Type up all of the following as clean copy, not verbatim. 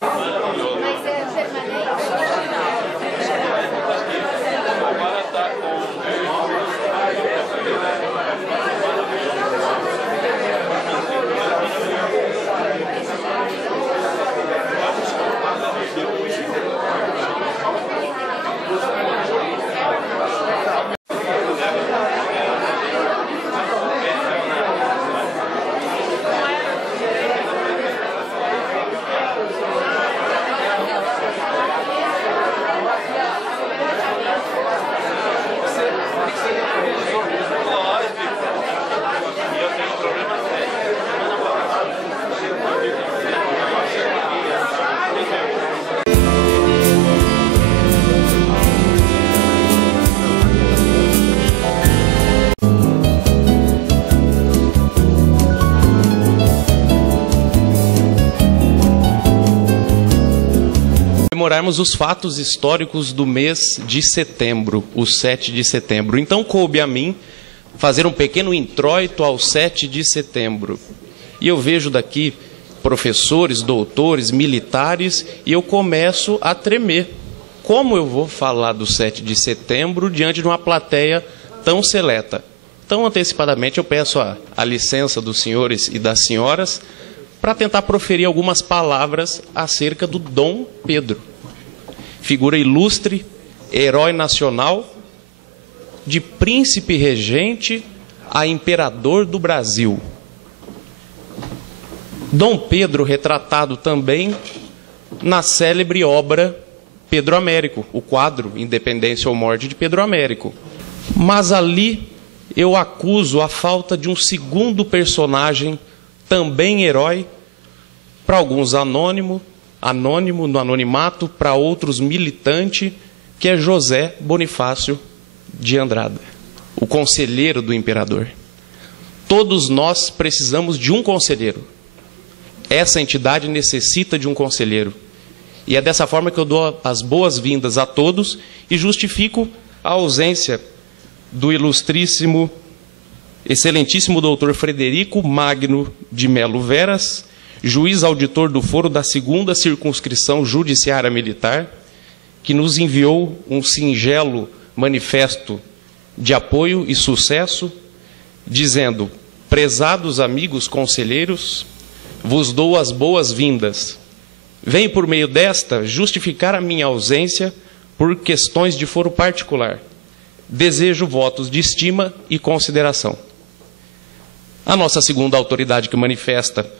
Mas é permanente? Agora está comemorarmos os fatos históricos do mês de setembro, o 7 de setembro. Então, coube a mim fazer um pequeno introito ao 7 de setembro. E eu vejo daqui professores, doutores, militares, e eu começo a tremer. Como eu vou falar do 7 de setembro diante de uma plateia tão seleta? Então, antecipadamente, eu peço a licença dos senhores e das senhoras para tentar proferir algumas palavras acerca do Dom Pedro. Figura ilustre, herói nacional, de príncipe regente a imperador do Brasil. Dom Pedro retratado também na célebre obra Pedro Américo, o quadro Independência ou Morte de Pedro Américo. Mas ali eu acuso a falta de um segundo personagem, também herói, para alguns anônimo no anonimato, para outros militante, que é José Bonifácio de Andrada, o conselheiro do imperador. Todos nós precisamos de um conselheiro. Essa entidade necessita de um conselheiro. E é dessa forma que eu dou as boas-vindas a todos e justifico a ausência do ilustríssimo, excelentíssimo doutor Frederico Magno de Melo Veras, juiz auditor do foro da 2ª Circunscrição Judiciária Militar, que nos enviou um singelo manifesto de apoio e sucesso, dizendo: prezados amigos conselheiros, vos dou as boas-vindas. Venho por meio desta justificar a minha ausência por questões de foro particular. Desejo votos de estima e consideração. A nossa segunda autoridade que manifesta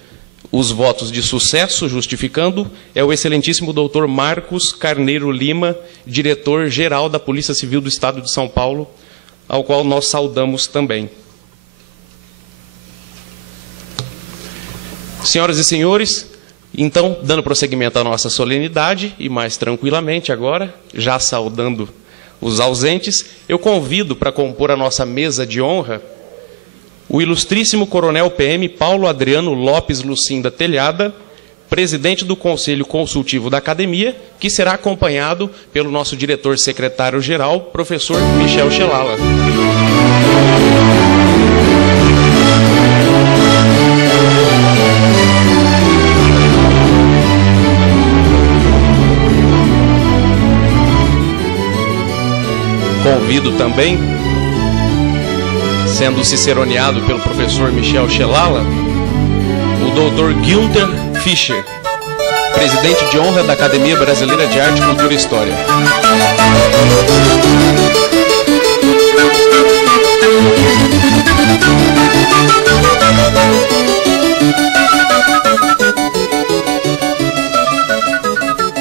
os votos de sucesso, justificando, é o excelentíssimo doutor Marcos Carneiro Lima, diretor-geral da Polícia Civil do Estado de São Paulo, ao qual nós saudamos também. Senhoras e senhores, então, dando prosseguimento à nossa solenidade, e mais tranquilamente agora, já saudando os ausentes, eu convido para compor a nossa mesa de honra o ilustríssimo coronel PM Paulo Adriano Lopes Lucinda Telhada, presidente do Conselho Consultivo da Academia, que será acompanhado pelo nosso diretor secretário-geral, professor Michel Chelala. Convido também, sendo ciceroneado pelo professor Michel Chelala, o doutor Günther Fischer, presidente de honra da Academia Brasileira de Arte, Cultura e História.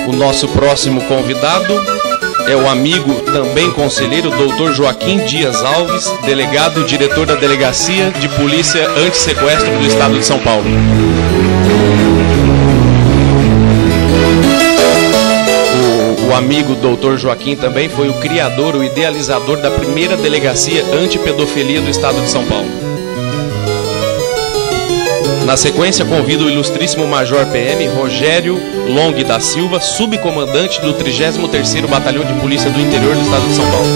O nosso próximo convidado é o amigo, também conselheiro, doutor Joaquim Dias Alves, delegado e diretor da Delegacia de Polícia Antissequestro do Estado de São Paulo. O amigo doutor Joaquim também foi o criador, o idealizador da primeira Delegacia Antipedofilia do Estado de São Paulo. Na sequência, convido o ilustríssimo Major PM Rogério Long da Silva, subcomandante do 33º Batalhão de Polícia do Interior do Estado de São Paulo.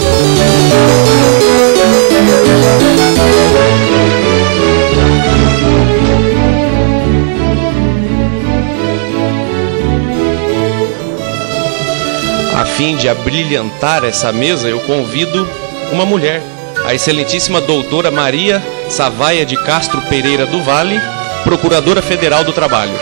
fim de abrilhantar essa mesa, eu convido uma mulher, a excelentíssima doutora Maria Savaia de Castro Pereira do Vale, Procuradora Federal do Trabalho.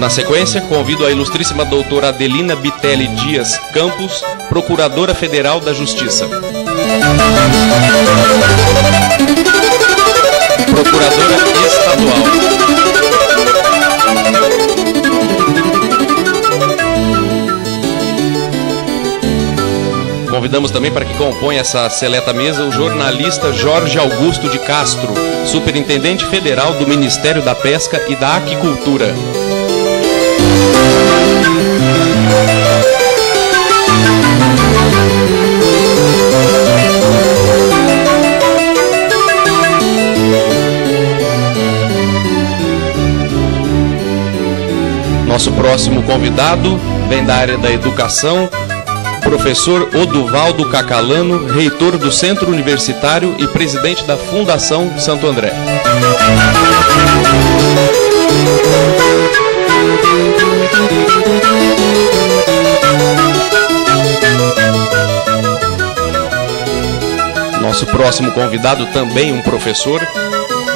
Na sequência, convido a ilustríssima doutora Adelina Bitelli Dias Campos, Procuradora Federal da Justiça. Procuradora Estadual. Convidamos também para que componha essa seleta mesa o jornalista Jorge Augusto de Castro, Superintendente Federal do Ministério da Pesca e da Aquicultura. Nosso próximo convidado vem da área da educação, professor Oduvaldo Cacalano, reitor do Centro Universitário e presidente da Fundação Santo André. Nosso próximo convidado, também um professor,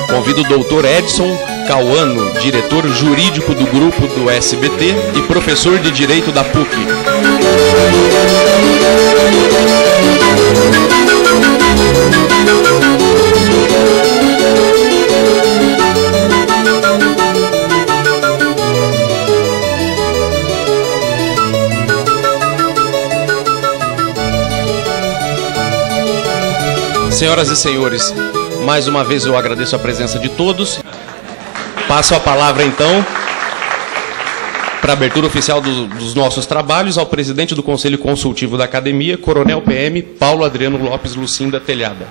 convido o doutor Edson Cauano, diretor jurídico do grupo do SBT e professor de Direito da PUC. Senhoras e senhores, mais uma vez eu agradeço a presença de todos. Passo a palavra, então, para a abertura oficial dos nossos trabalhos, ao presidente do Conselho Consultivo da Academia, Coronel PM Paulo Adriano Lopes Lucinda Telhada.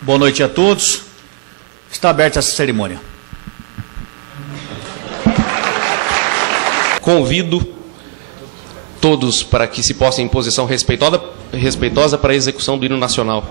Boa noite a todos. Está aberta essa cerimônia. Convido todos para que se possam em posição respeitosa para a execução do hino nacional.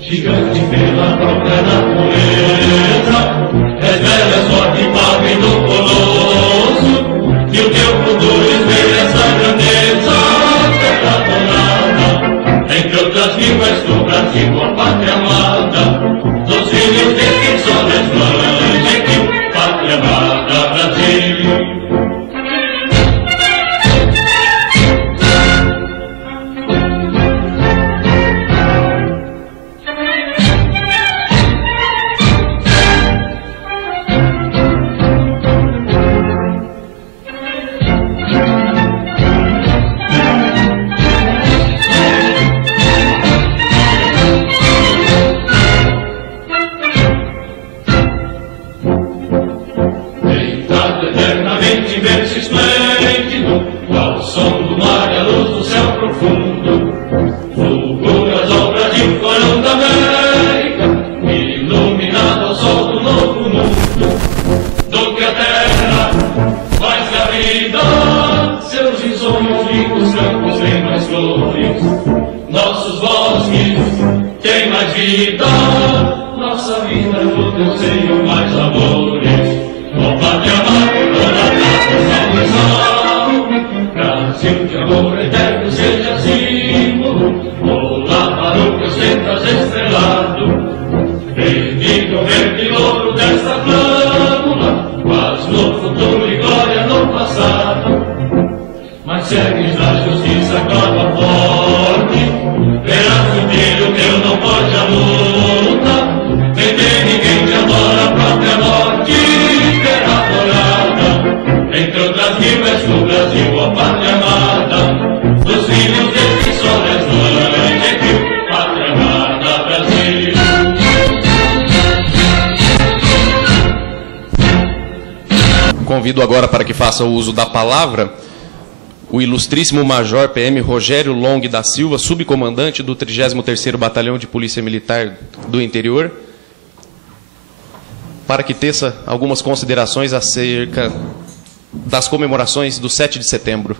Gigante pela própria natureza, revela sua imagem do color. anseio mais amores. Ó pátria amada, toda graça, salvação. Brasil de amor eterno seja símbolo, vou lá para o que ostentas estrelado. Bendito verde ouro desta flâmula, paz no futuro e glória no passado. Mas segues na justiça prova forte, verás o filho teu não pode a luta. Nem tem ninguém que adora a própria morte, terá adorada. Entre outras mil és do Brasil, ó pátria amada, dos filhos deste sol és do gentil, pátria amada Brasil. Convido agora para que faça o uso da palavra o ilustríssimo Major PM Rogério Long da Silva, subcomandante do 33º Batalhão de Polícia Militar do Interior, para que teça algumas considerações acerca das comemorações do 7 de setembro.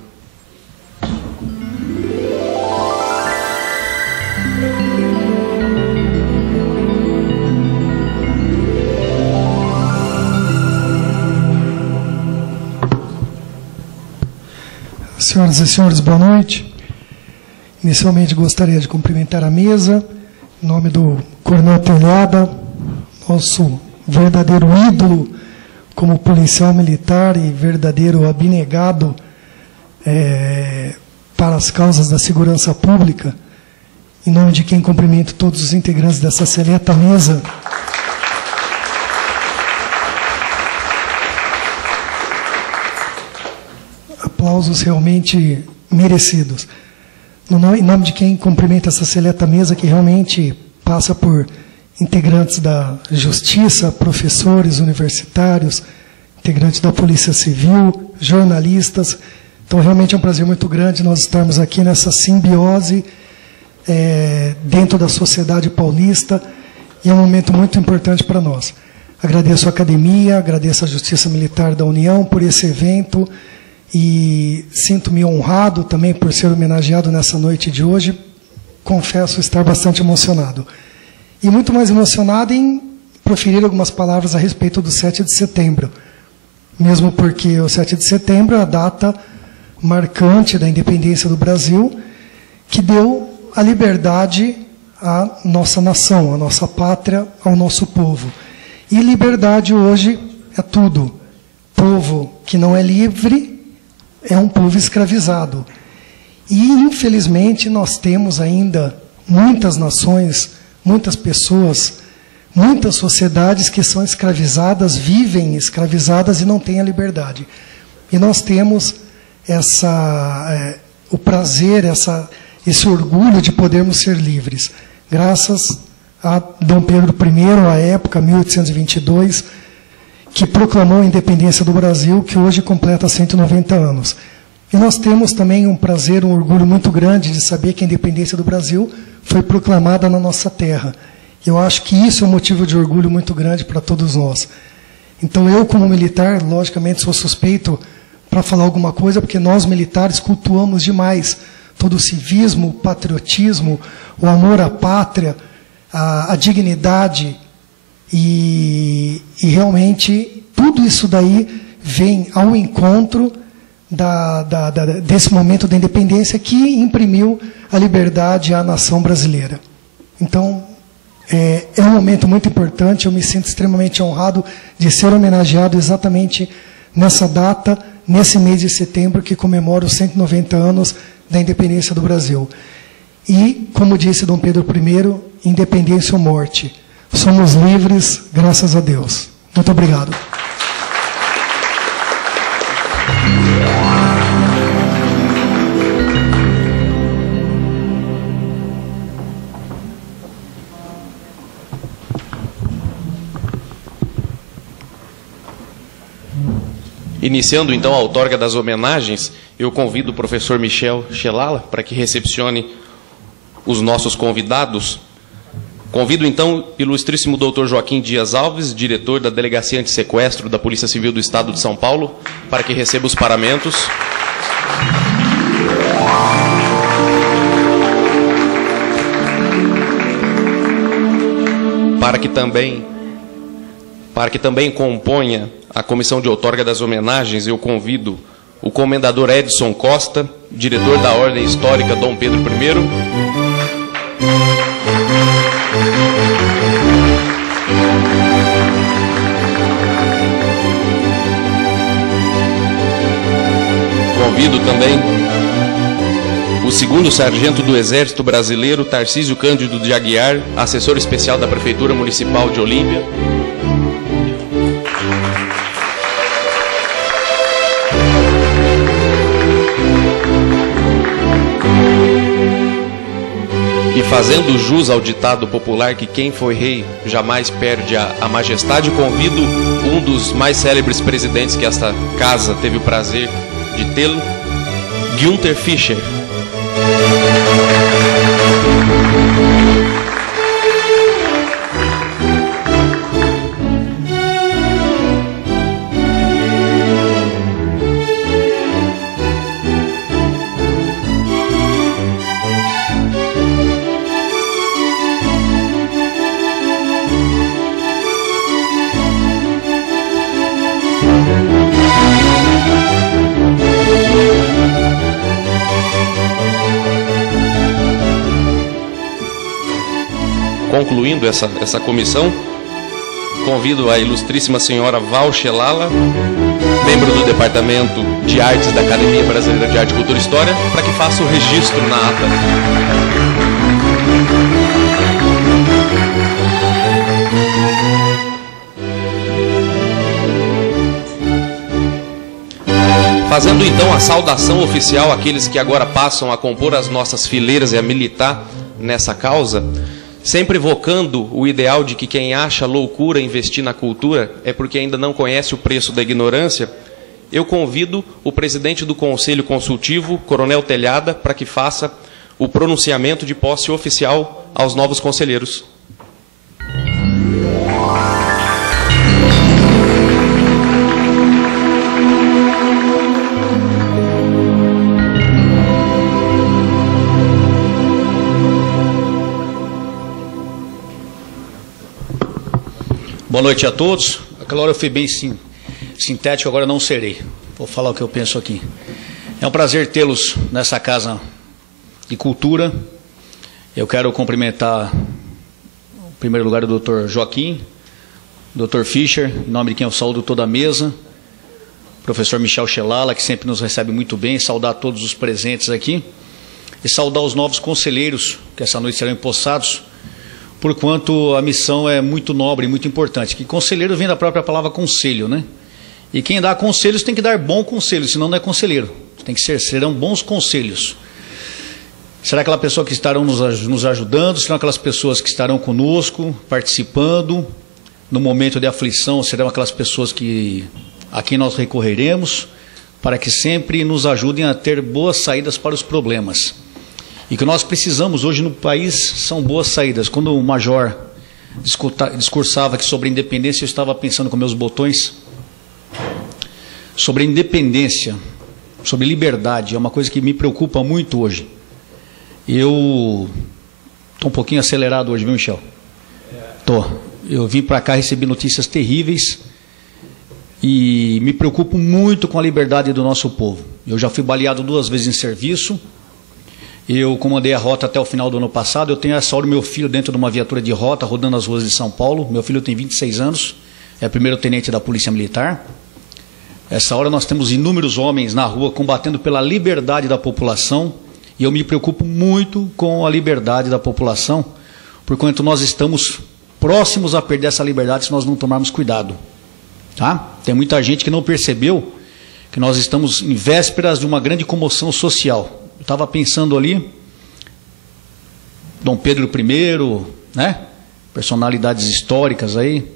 Senhoras e senhores, boa noite. Inicialmente gostaria de cumprimentar a mesa, em nome do Coronel Telhada, nosso verdadeiro ídolo como policial militar e verdadeiro abnegado para as causas da segurança pública, em nome de quem cumprimento todos os integrantes dessa seleta mesa. Aplausos realmente merecidos. Em nome de quem cumprimenta essa seleta mesa, que realmente passa por integrantes da Justiça, professores universitários, integrantes da Polícia Civil, jornalistas. Então, realmente é um prazer muito grande nós estarmos aqui nessa simbiose dentro da sociedade paulista, e é um momento muito importante para nós. Agradeço a Academia, agradeço a Justiça Militar da União por esse evento, e sinto-me honrado também por ser homenageado nessa noite de hoje. Confesso estar bastante emocionado. E muito mais emocionado em proferir algumas palavras a respeito do 7 de setembro. Mesmo porque o 7 de setembro é a data marcante da independência do Brasil, que deu a liberdade à nossa nação, à nossa pátria, ao nosso povo. E liberdade hoje é tudo. Povo que não é livre é um povo escravizado. E, infelizmente, nós temos ainda muitas nações, muitas pessoas, muitas sociedades que são escravizadas, vivem escravizadas e não têm a liberdade. E nós temos o prazer, esse orgulho de podermos ser livres. Graças a Dom Pedro I, à época, 1822, que proclamou a independência do Brasil, que hoje completa 190 anos. E nós temos também um prazer, um orgulho muito grande de saber que a independência do Brasil foi proclamada na nossa terra. Eu acho que isso é um motivo de orgulho muito grande para todos nós. Então, eu, como militar, logicamente sou suspeito para falar alguma coisa, porque nós, militares, cultuamos demais todo o civismo, o patriotismo, o amor à pátria, a dignidade. E realmente tudo isso daí vem ao encontro desse momento da independência que imprimiu a liberdade à nação brasileira. Então, é um momento muito importante, eu me sinto extremamente honrado de ser homenageado exatamente nessa data, nesse mês de setembro, que comemora os 190 anos da independência do Brasil. E, como disse Dom Pedro I, independência ou morte. Somos livres, graças a Deus. Muito obrigado. Iniciando, então, a outorga das homenagens, eu convido o professor Michel Chelala para que recepcione os nossos convidados. Convido, então, o ilustríssimo doutor Joaquim Dias Alves, diretor da Delegacia Antissequestro da Polícia Civil do Estado de São Paulo, para que receba os paramentos. Para que também para que também componha a comissão de outorga das homenagens, eu convido o comendador Edson Costa, diretor da Ordem Histórica Dom Pedro I. Convido também o segundo sargento do Exército Brasileiro, Tarcísio Cândido de Aguiar, assessor especial da Prefeitura Municipal de Olímpia. E fazendo jus ao ditado popular que quem foi rei jamais perde a majestade, convido um dos mais célebres presidentes que esta casa teve o prazer de tê-lo, Günther Fischer. Concluindo essa comissão, convido a ilustríssima senhora Val Xelala, membro do Departamento de Artes da Academia Brasileira de Arte, Cultura e História, para que faça o registro na ata. Fazendo então a saudação oficial àqueles que agora passam a compor as nossas fileiras e a militar nessa causa, sempre evocando o ideal de que quem acha loucura investir na cultura é porque ainda não conhece o preço da ignorância, eu convido o presidente do Conselho Consultivo, Coronel Telhada, para que faça o pronunciamento de posse oficial aos novos conselheiros. Boa noite a todos. Aquela hora eu fui bem sintético, agora não serei. Vou falar o que eu penso aqui. É um prazer tê-los nessa casa de cultura. Eu quero cumprimentar, em primeiro lugar, o Dr. Joaquim, o Dr. Fischer, em nome de quem eu saúdo toda a mesa, o professor Michel Xelala, que sempre nos recebe muito bem, saudar todos os presentes aqui, e saudar os novos conselheiros, que essa noite serão empossados, porquanto a missão é muito nobre e muito importante. Que conselheiro vem da própria palavra conselho, né? E quem dá conselhos tem que dar bom conselho, senão não é conselheiro. Serão bons conselhos. Será aquela pessoa que estarão nos ajudando, serão aquelas pessoas que estarão conosco, participando, no momento de aflição, serão aquelas pessoas a quem nós recorreremos, para que sempre nos ajudem a ter boas saídas para os problemas. E que nós precisamos hoje no país são boas saídas. Quando o major discursava aqui sobre independência, eu estava pensando com meus botões sobre independência, sobre liberdade. É uma coisa que me preocupa muito hoje. Eu estou um pouquinho acelerado hoje, viu, Michel? Eu vim para cá receber notícias terríveis e me preocupo muito com a liberdade do nosso povo. Eu já fui baleado 2 vezes em serviço. Eu comandei a rota até o final do ano passado. Eu tenho essa hora o meu filho dentro de uma viatura de rota, rodando as ruas de São Paulo. Meu filho tem 26 anos, é primeiro-tenente da Polícia Militar. Essa hora nós temos inúmeros homens na rua combatendo pela liberdade da população. E eu me preocupo muito com a liberdade da população, porquanto nós estamos próximos a perder essa liberdade se nós não tomarmos cuidado. Tá? Tem muita gente que não percebeu que nós estamos em vésperas de uma grande comoção social. Eu estava pensando ali, Dom Pedro I, né? Personalidades históricas aí.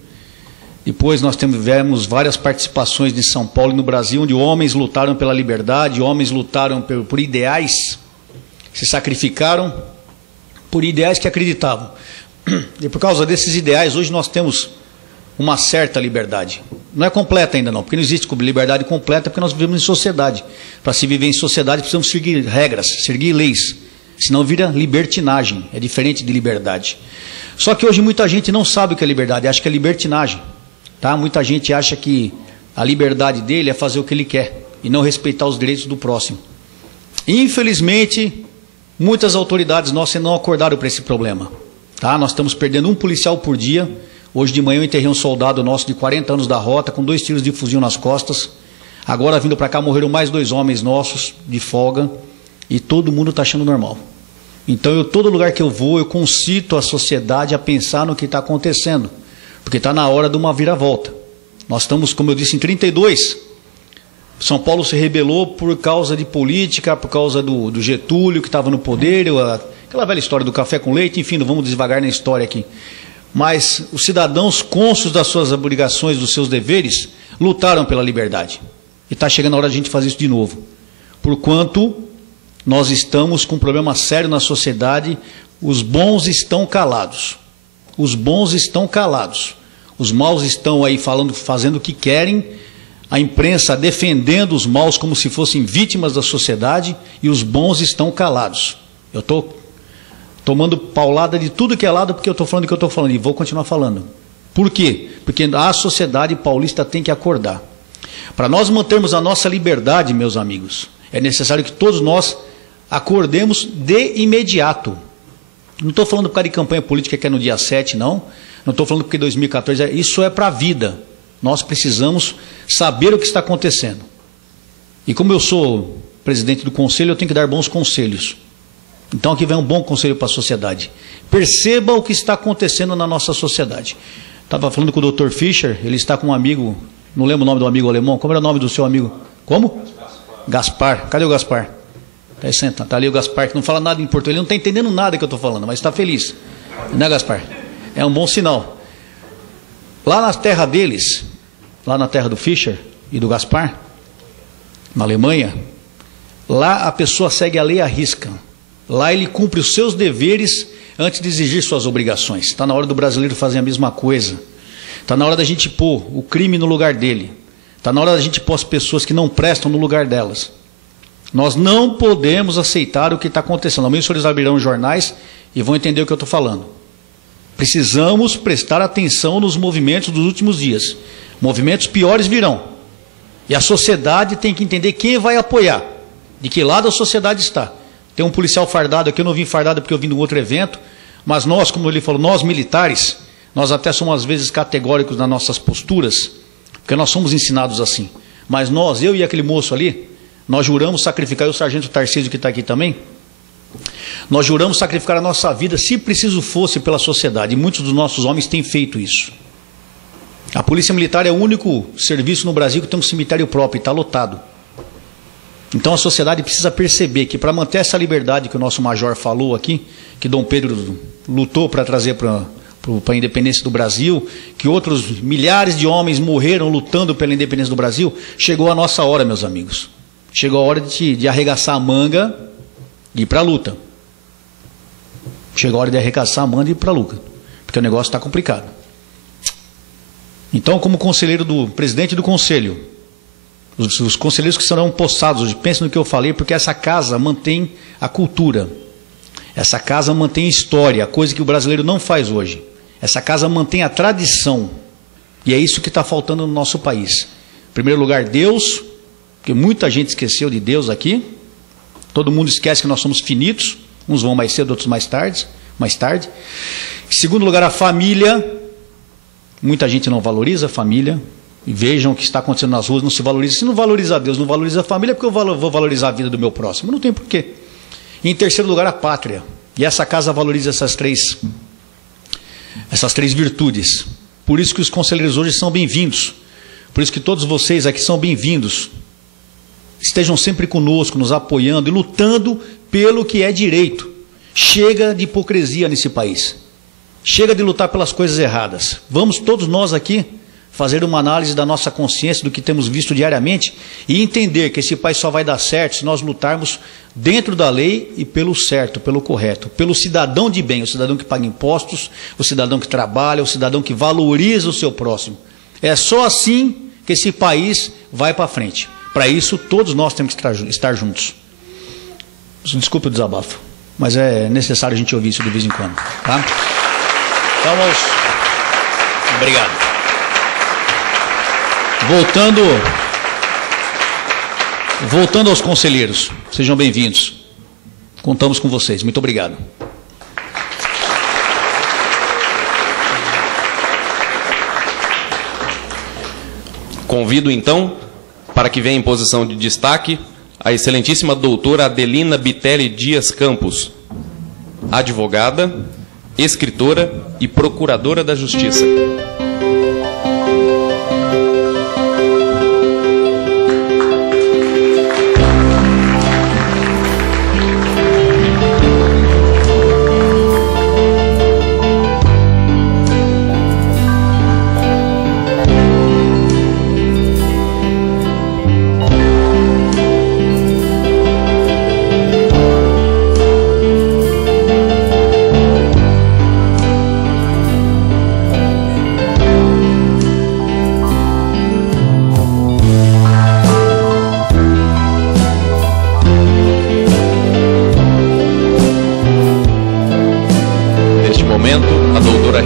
Depois nós tivemos várias participações em São Paulo e no Brasil, onde homens lutaram pela liberdade, homens lutaram por ideais, se sacrificaram por ideais que acreditavam. E por causa desses ideais, hoje nós temos uma certa liberdade. Não é completa ainda não, porque não existe liberdade completa, porque nós vivemos em sociedade. Para se viver em sociedade, precisamos seguir regras, seguir leis, senão vira libertinagem, é diferente de liberdade. Só que hoje muita gente não sabe o que é liberdade, acha que é libertinagem. Tá? Muita gente acha que a liberdade dele é fazer o que ele quer e não respeitar os direitos do próximo. Infelizmente, muitas autoridades nossas não acordaram para esse problema. Tá? Nós estamos perdendo um policial por dia. Hoje de manhã eu enterrei um soldado nosso de 40 anos da rota, com 2 tiros de fuzil nas costas. Agora, vindo para cá, morreram mais 2 homens nossos de folga. E todo mundo está achando normal. Então, todo lugar que eu vou, eu concito a sociedade a pensar no que está acontecendo. Porque está na hora de uma viravolta. Nós estamos, como eu disse, em 32. São Paulo se rebelou por causa de política, por causa do Getúlio, que estava no poder, aquela velha história do café com leite, enfim, não vamos devagar na história aqui. Mas os cidadãos, cônscios das suas obrigações, dos seus deveres, lutaram pela liberdade. E está chegando a hora de a gente fazer isso de novo. Porquanto nós estamos com um problema sério na sociedade, os bons estão calados. Os bons estão calados. Os maus estão aí fazendo o que querem, a imprensa defendendo os maus como se fossem vítimas da sociedade, e os bons estão calados. Eu estou tomando paulada de tudo que é lado, porque eu estou falando o que eu estou falando, e vou continuar falando. Por quê? Porque a sociedade paulista tem que acordar. Para nós mantermos a nossa liberdade, meus amigos, é necessário que todos nós acordemos de imediato. Não estou falando por causa de campanha política que é no dia 7, não. Não estou falando porque 2014, isso é para a vida. Nós precisamos saber o que está acontecendo. E como eu sou presidente do conselho, eu tenho que dar bons conselhos. Então aqui vem um bom conselho para a sociedade. Perceba o que está acontecendo na nossa sociedade. Estava falando com o Dr. Fischer, ele está com um amigo, não lembro o nome do amigo alemão, como era o nome do seu amigo? Como? Gaspar. Cadê o Gaspar? Está aí sentado, está ali o Gaspar, que não fala nada em português, ele não está entendendo nada que eu estou falando, mas está feliz. Né, Gaspar? É um bom sinal. Lá na terra deles, lá na terra do Fischer e do Gaspar, na Alemanha, lá a pessoa segue a lei à risca. Lá ele cumpre os seus deveres antes de exigir suas obrigações. Está na hora do brasileiro fazer a mesma coisa. Está na hora da gente pôr o crime no lugar dele. Está na hora da gente pôr as pessoas que não prestam no lugar delas. Nós não podemos aceitar o que está acontecendo. Amanhã os senhores abrirão os jornais e vão entender o que eu estou falando. Precisamos prestar atenção nos movimentos dos últimos dias. Movimentos piores virão. E a sociedade tem que entender quem vai apoiar. De que lado a sociedade está. Tem um policial fardado aqui, eu não vim fardado porque eu vim de um outro evento. Mas nós, como ele falou, nós militares, nós até somos às vezes categóricos nas nossas posturas. Porque nós somos ensinados assim. Mas nós, eu e aquele moço ali, nós juramos sacrificar, e o sargento Tarcísio que está aqui também, nós juramos sacrificar a nossa vida, se preciso fosse, pela sociedade. E muitos dos nossos homens têm feito isso. A Polícia Militar é o único serviço no Brasil que tem um cemitério próprio e está lotado. Então a sociedade precisa perceber que para manter essa liberdade que o nosso major falou aqui, que Dom Pedro lutou para trazer para a independência do Brasil, que outros milhares de homens morreram lutando pela independência do Brasil, chegou a nossa hora, meus amigos. Chegou a hora de arregaçar a manga e ir para a luta. Chegou a hora de arregaçar a manga e ir para a luta, porque o negócio está complicado. Então, como conselheiro do presidente do conselho, os conselheiros que serão possados hoje, pensem no que eu falei, porque essa casa mantém a cultura. Essa casa mantém a história, coisa que o brasileiro não faz hoje. Essa casa mantém a tradição. E é isso que está faltando no nosso país. Em primeiro lugar, Deus, porque muita gente esqueceu de Deus aqui. Todo mundo esquece que nós somos finitos. Uns vão mais cedo, outros mais tarde. Em segundo lugar, a família. Muita gente não valoriza a família. E vejam o que está acontecendo nas ruas, não se valoriza. Se não valoriza a Deus, não valoriza a família, porque eu vou valorizar a vida do meu próximo. Não tem porquê. E em terceiro lugar, a pátria. E essa casa valoriza essas três virtudes. Por isso que os conselheiros hoje são bem-vindos. Por isso que todos vocês aqui são bem-vindos. Estejam sempre conosco, nos apoiando e lutando pelo que é direito. Chega de hipocrisia nesse país. Chega de lutar pelas coisas erradas. Vamos todos nós aqui fazer uma análise da nossa consciência, do que temos visto diariamente, e entender que esse país só vai dar certo se nós lutarmos dentro da lei e pelo certo, pelo correto, pelo cidadão de bem, o cidadão que paga impostos, o cidadão que trabalha, o cidadão que valoriza o seu próximo. É só assim que esse país vai para frente. Para isso, todos nós temos que estar juntos. Desculpe o desabafo, mas é necessário a gente ouvir isso de vez em quando. Tá? Então, obrigado. Voltando aos conselheiros, sejam bem-vindos. Contamos com vocês. Muito obrigado. Convido, então, para que venha em posição de destaque, a excelentíssima doutora Adelina Bitelli Dias Campos, advogada, escritora e procuradora da Justiça.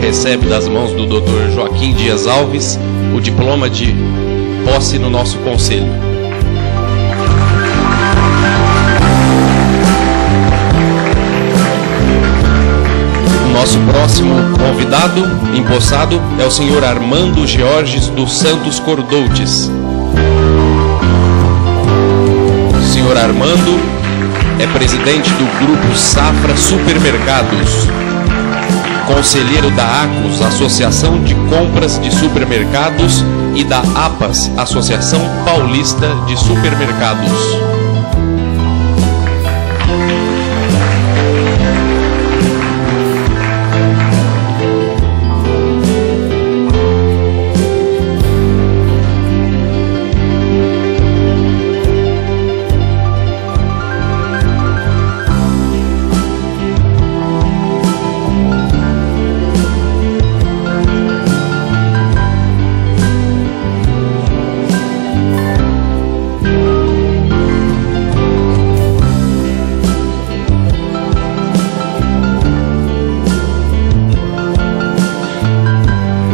Recebe das mãos do Dr. Joaquim Dias Alves o diploma de posse no nosso conselho. O nosso próximo convidado, empossado, é o senhor Armando Georges dos Santos Cordoutes. O senhor Armando é presidente do Grupo Safra Supermercados, conselheiro da ACOS, Associação de Compras de Supermercados, e da APAS, Associação Paulista de Supermercados.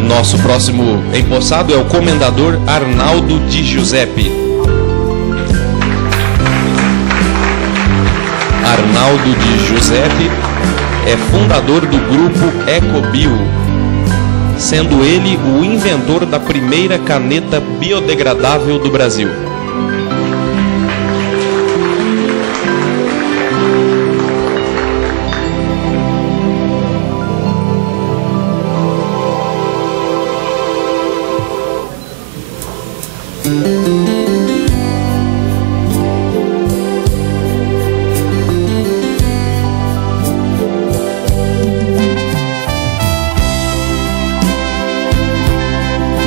Nosso próximo empossado é o comendador Arnaldo de Giuseppe. Arnaldo de Giuseppe é fundador do grupo Ecobio, sendo ele o inventor da primeira caneta biodegradável do Brasil.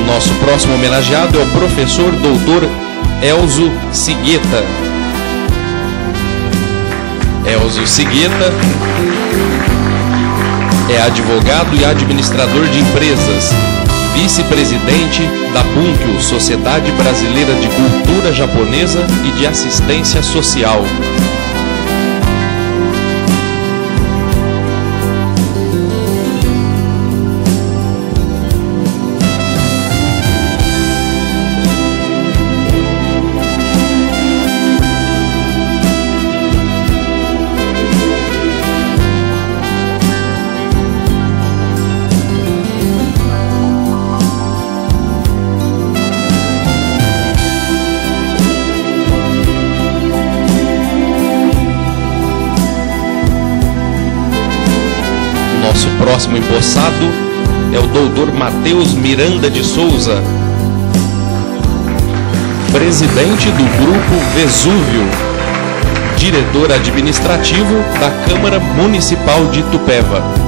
Nosso próximo homenageado é o professor doutor Elzo Sigueta. Elzo Sigueta é advogado e administrador de empresas, vice-presidente da Bunkyo, Sociedade Brasileira de Cultura Japonesa e de Assistência Social. Nosso próximo empossado é o doutor Matheus Miranda de Souza, presidente do Grupo Vesúvio, diretor administrativo da Câmara Municipal de Itupeva.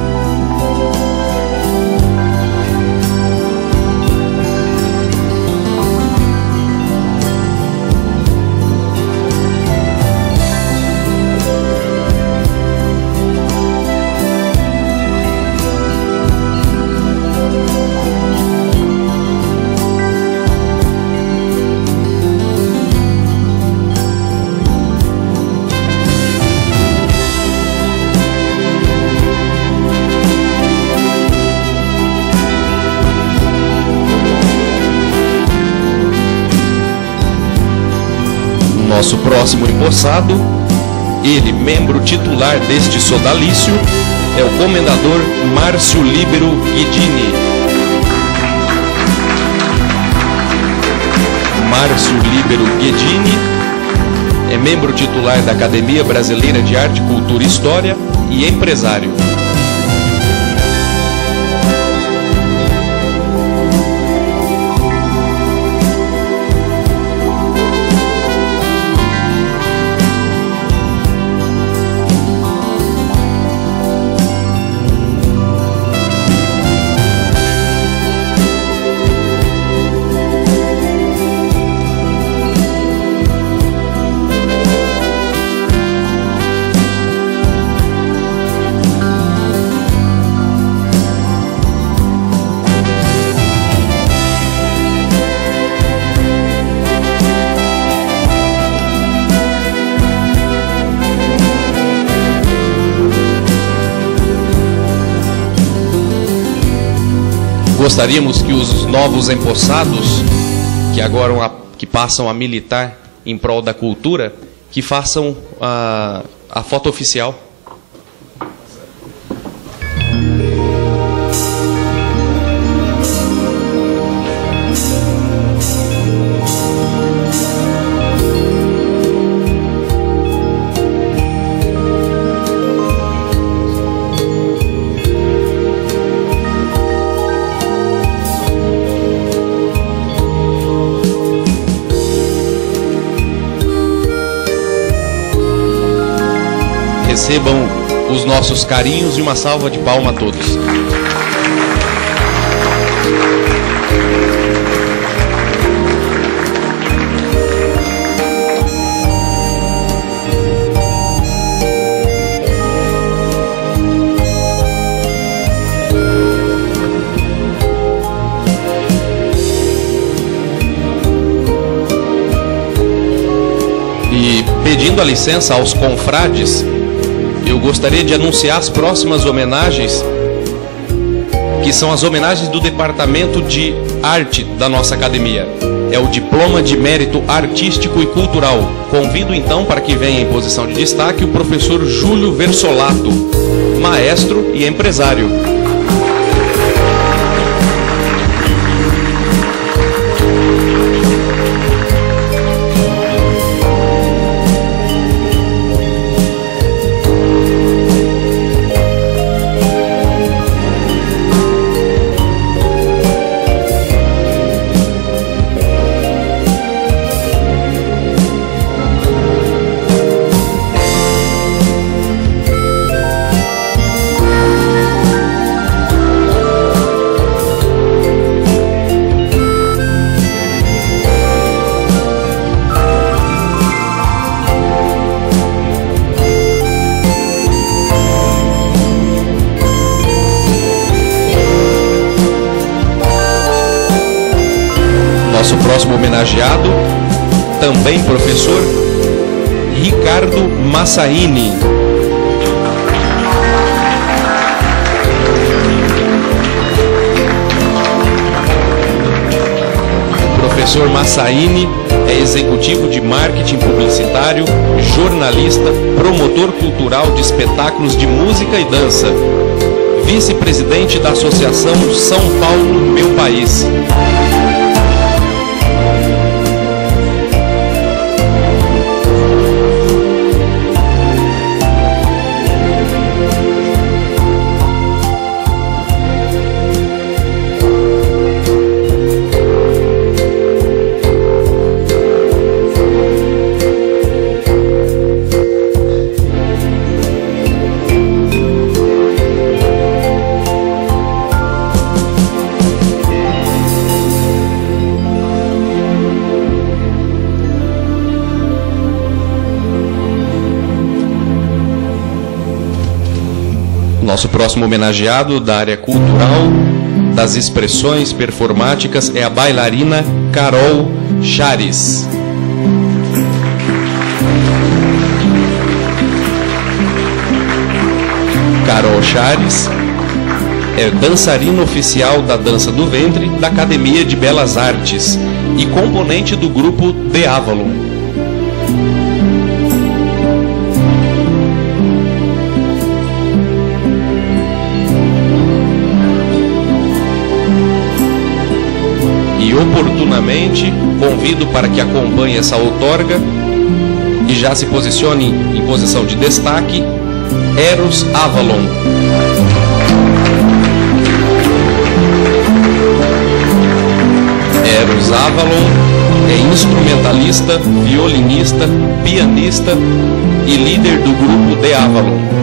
Nosso próximo empossado, ele, membro titular deste sodalício, é o comendador Márcio Líbero Guidini. Márcio Líbero Guidini é membro titular da Academia Brasileira de Arte, Cultura e História e empresário. Gostaríamos que os novos empossados, que passam a militar em prol da cultura, que façam a foto oficial. Recebam os nossos carinhos e uma salva de palmas a todos. E pedindo a licença aos confrades, eu gostaria de anunciar as próximas homenagens, que são as homenagens do Departamento de Arte da nossa academia. É o Diploma de Mérito Artístico e Cultural. Convido então para que venha em posição de destaque o professor Júlio Versolato, maestro e empresário. Nosso próximo homenageado, também professor, Ricardo Massaini. O professor Massaini é executivo de marketing publicitário, jornalista, promotor cultural de espetáculos de música e dança, vice-presidente da Associação São Paulo, Meu País. Nosso próximo homenageado da área cultural, das expressões performáticas, é a bailarina Carol Chares. Carol Chares é dançarina oficial da dança do ventre da Academia de Belas Artes e componente do grupo The Avalon. oportunamente, convido para que acompanhe essa outorga e já se posicione em posição de destaque, Eros Avalon. Eros Avalon é instrumentalista, violinista, pianista e líder do grupo The Avalon.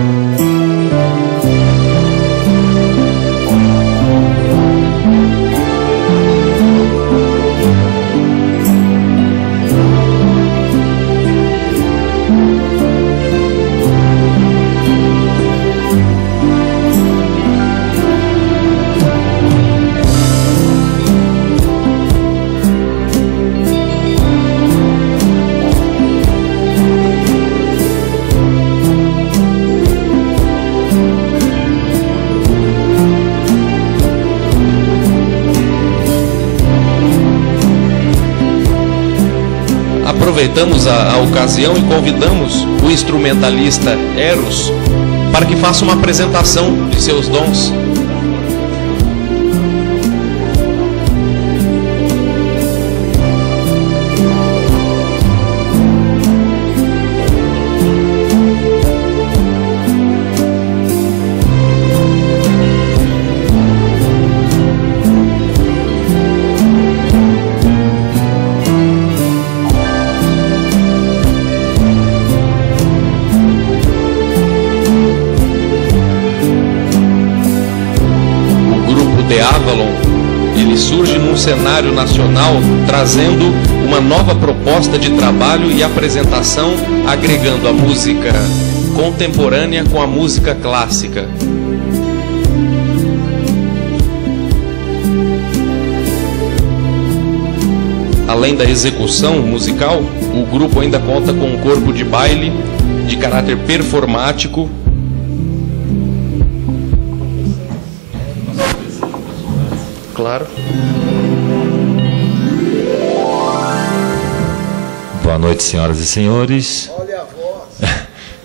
Aproveitamos a ocasião e convidamos o instrumentalista Eros para que faça uma apresentação de seus dons. Avalon, ele surge num cenário nacional trazendo uma nova proposta de trabalho e apresentação, agregando a música contemporânea com a música clássica. Além da execução musical, o grupo ainda conta com um corpo de baile de caráter performático. Claro. Boa noite, senhoras e senhores. Olha a voz.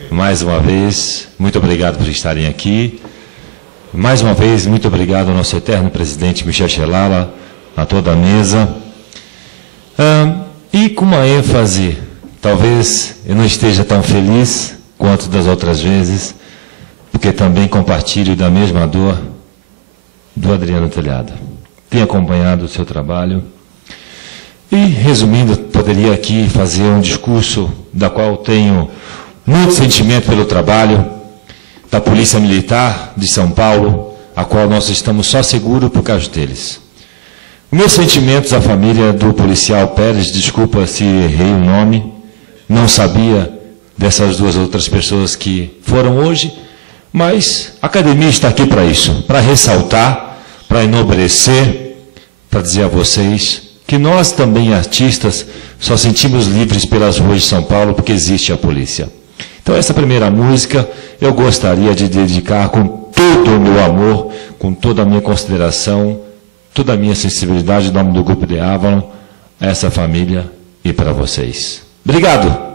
Mais uma vez, muito obrigado por estarem aqui. Mais uma vez, muito obrigado ao nosso eterno presidente Michel Chelala, a toda a mesa. E com uma ênfase, talvez eu não esteja tão feliz quanto das outras vezes, porque também compartilho da mesma dor do Adriano Telhado. Tenho acompanhado o seu trabalho e, resumindo, poderia aqui fazer um discurso da qual tenho muito sentimento pelo trabalho da Polícia Militar de São Paulo, a qual nós estamos só seguros por causa deles. Meus sentimentos à família do policial Pérez, desculpa se errei o nome, não sabia dessas duas outras pessoas que foram hoje, mas a academia está aqui para isso, para ressaltar, para enobrecer, para dizer a vocês que nós também, artistas, só sentimos livres pelas ruas de São Paulo porque existe a polícia. Então, essa primeira música eu gostaria de dedicar com todo o meu amor, com toda a minha consideração, toda a minha sensibilidade, em nome do Grupo The Avalon, a essa família e para vocês. Obrigado!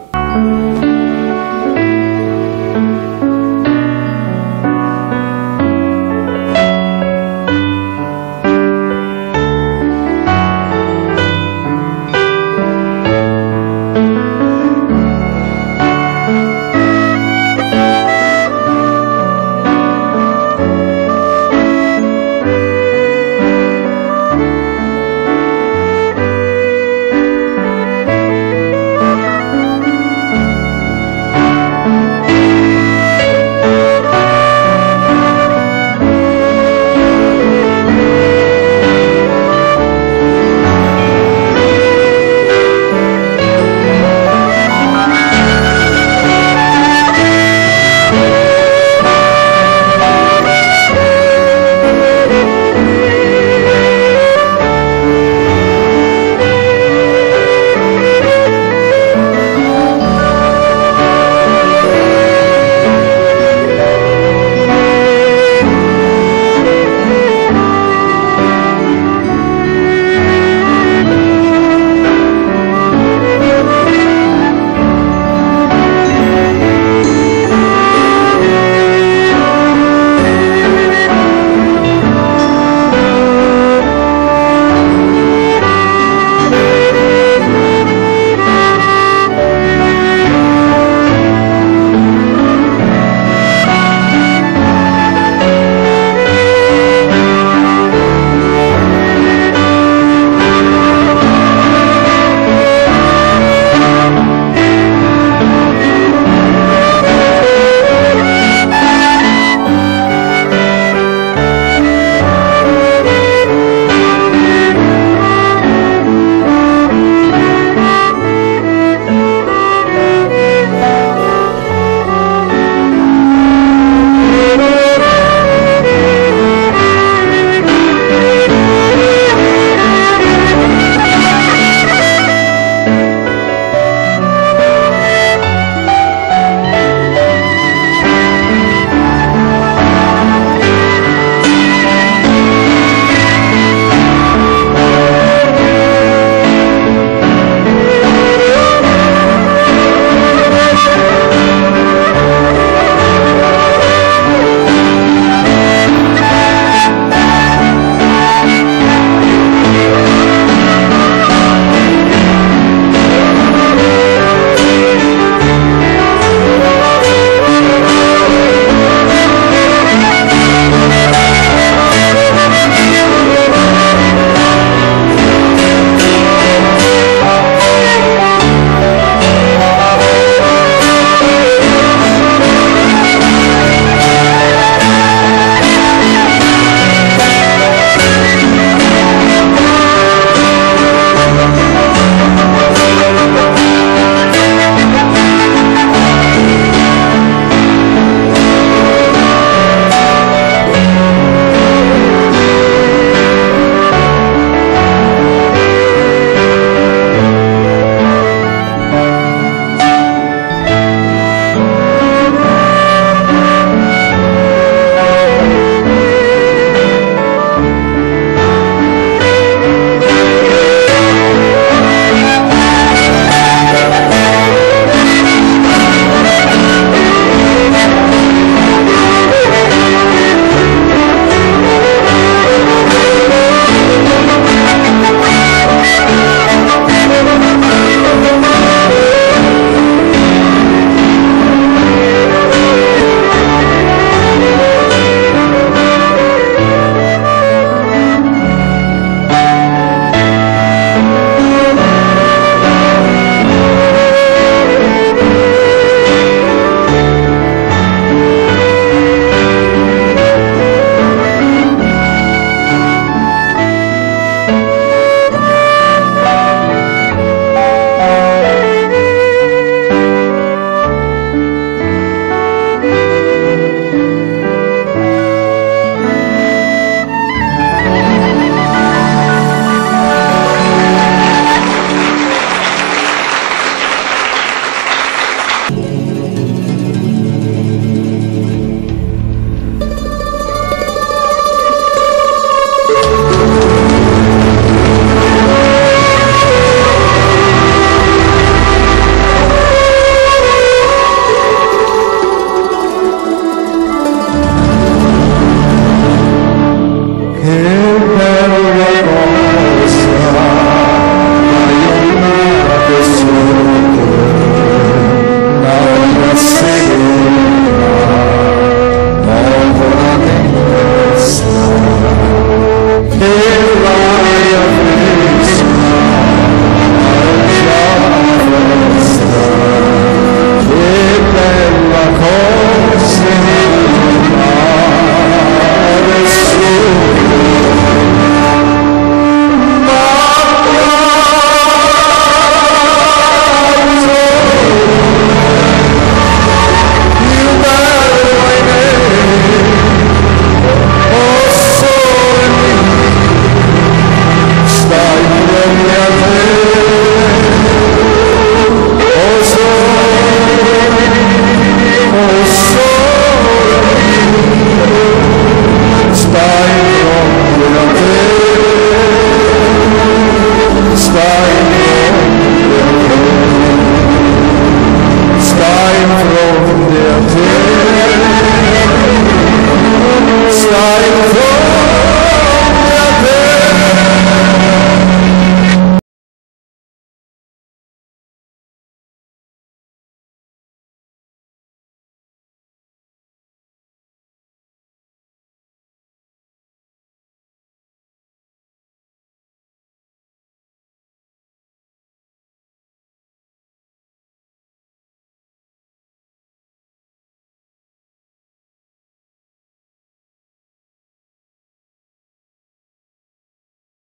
onde a te sai